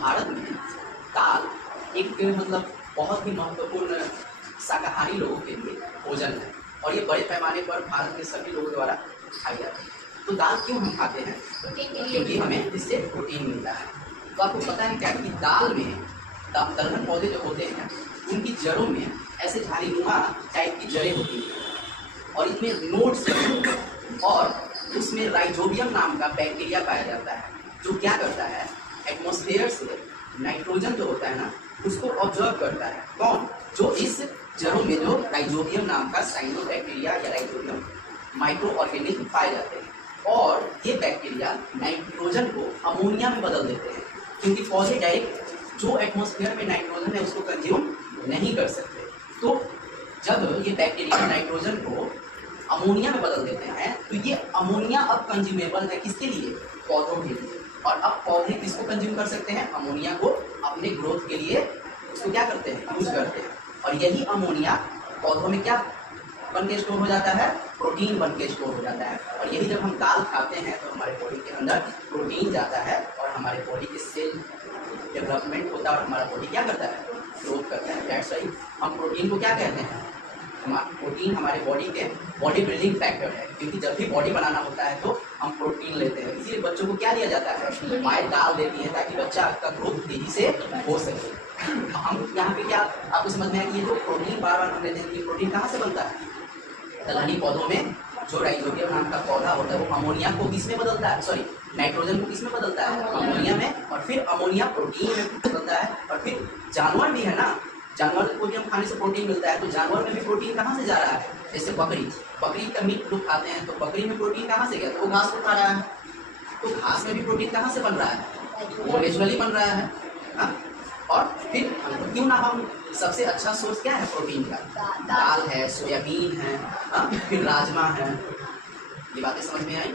भारत में दाल एक मतलब बहुत ही महत्वपूर्ण शाकाहारी लोगों के लिए भोजन है और ये बड़े पैमाने पर भारत के सभी लोगों द्वारा खाई जाती है। तो दाल क्यों हम खाते हैं? क्योंकि हमें इससे प्रोटीन मिलता है। तो आपको पता है क्या कि दाल में दलहन पौधे जो होते हैं उनकी जड़ों में ऐसे झाड़ीनुमा टाइप की जड़ें होती हैं और इसमें नोड्स और उसमें राइजोबियम नाम का बैक्टीरिया पाया जाता है जो क्या करता है, एटमॉस्फेयर से नाइट्रोजन जो होता है ना उसको ऑब्जर्व करता है। कौन? जो इस जड़ों में जो राइजोबियम नाम का साइनोबैक्टीरिया या राइजोबियम माइक्रो ऑर्गेनिज्म पाए जाते हैं और ये बैक्टीरिया नाइट्रोजन को अमोनिया में बदल देते हैं क्योंकि पौधे डायरेक्ट जो एटमॉस्फेयर में नाइट्रोजन है उसको कंज्यूम नहीं कर सकते। तो जब ये बैक्टीरिया नाइट्रोजन को अमोनिया में बदल देते हैं तो ये अमोनिया अब कंज्यूमेबल है किसके लिए? पौधों के लिए। और अब पौधे किसको कंज्यूम कर सकते हैं? अमोनिया को अपने ग्रोथ के लिए उसको क्या करते हैं? यूज करते हैं। और यही अमोनिया पौधों में क्या बन के स्टोर हो जाता है? प्रोटीन बन के स्टोर हो जाता है। और यही जब हम दाल खाते हैं तो हमारे बॉडी के अंदर प्रोटीन जाता है और हमारे बॉडी के सेल डेवलपमेंट होता है और हमारा बॉडी क्या करता है? ग्रोथ करता है। दैट्स व्हाई हम प्रोटीन को क्या कहते हैं? प्रोटीन हमारे बॉडी के बॉडी बिल्डिंग फैक्टर है क्योंकि जब भी बॉडी बनाना होता है तो हम प्रोटीन लेते हैं। इसीलिए बच्चों को क्या दिया जाता है? माएँ दाल देती है ताकि बच्चा का ग्रोथ तेजी से हो सके। हम यहाँ पे क्या आपको समझ में आया कि ये जो प्रोटीन बार बार हम लेते हैं, ये प्रोटीन कहाँ से बनता है? दलहनी पौधों में जो राइजोबियम नाम का पौधा होता है वो अमोनिया को किस में बदलता है? सॉरी, नाइट्रोजन को किस में बदलता है? अमोनिया में। और फिर अमोनिया प्रोटीन में बदलता है। और फिर जानवर भी है ना, जानवर को भी हम खाने से प्रोटीन मिलता है तो जानवर में भी प्रोटीन कहाँ से जा रहा है? जैसे बकरी का मीट लोग खाते हैं तो बकरी में प्रोटीन कहाँ से गया? तो वो घास को खा रहा है तो घास में भी प्रोटीन कहाँ से बन रहा है? वो नेचुरली बन रहा है। हाँ? और फिर क्यों ना हम सबसे अच्छा सोर्स क्या है प्रोटीन का? दाल है, सोयाबीन है, फिर राजमा है। ये बातें समझ में आई?